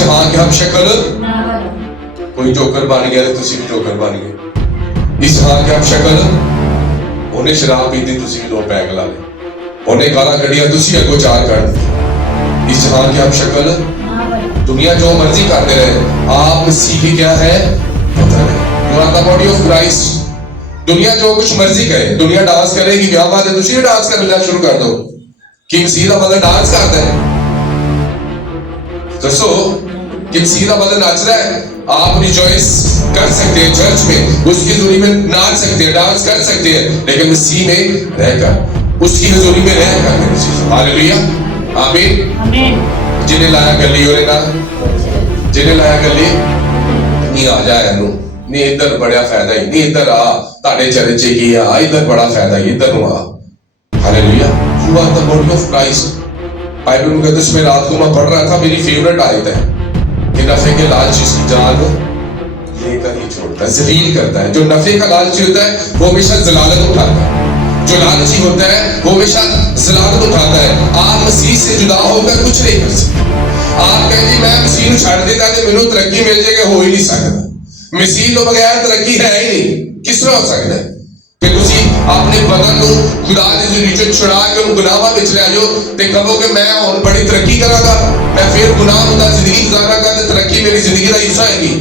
जहां की हम शक्ल कोई जोकर बन गया तो तुसी भी जोकर बन गए। इस जहां की हम शक्ल, उन्हें शराब पीती तुसी भी 2 पैग ला ले, उन्हें गाला कढ़िया तुसी अगो 4 कढ़ दी। इस जहां की हम शक्ल, दुनिया जो मर्जी करते रहे, आप मसीह की क्या है पता नहीं। You are the body of Christ. दुनिया जो कुछ मर्जी करे, दुनिया डांस करेगी, ब्याह वाले तुसी भी डांस करना शुरू कर दो कि मसीह का बंदा डांस करता है। दसो कि मसीह का बंदा नाच रहा है, आप रिजॉइस कर सकते हैं चर्च में, उसकी हजूरी में नाच सकते हैं, डांस कर सकते हैं, लेकिन मसीह में रहकर, उसकी हजूरी में रहकर। हालेलुया, आमीन। आमीन। जिन्हें लाया गली और ना, जिन्हें लाया गली नहीं आ जाए नु नहीं, इधर बड़ा फायदा ही नहीं, इधर आ ताड़े चर्च की आ, इधर बड़ा फायदा ही, इधर नु आ। Hallelujah, you are the body of Christ. Bible मुकद्दस में रात को मैं पढ़ रहा था, मेरी फेवरेट आयत है कि नफे के लालची की जान लेकर ही छोड़ता है, जलील करता है। जो नफे का लालची होता है वो हमेशा जलालत उठाता है, जो लालची होता है वो हमेशा जलालत उठाता है। आप मसीह से जुदा होकर कुछ नहीं कर सकते। आप कहें जी मैं मसीह को छड़ देता तो मैनू तरक्की मिल जाएगी, हो ही नहीं सकता। मसीह तो बगैर तरक्की है ही नहीं, किस तरह हो सकता है कि तुसी अपने बदन को खुदा दे जिंदगी चों छुड़ा के उन गुनाहां विच ले जाओ ते कहो कि मैं हुण बड़ी तरक्की करांगा, मैं फिर गुनाह मुंदा जिंदगी गुजारांगा ते तरक्की मेरी जिंदगी दा हिस्सा हैगी।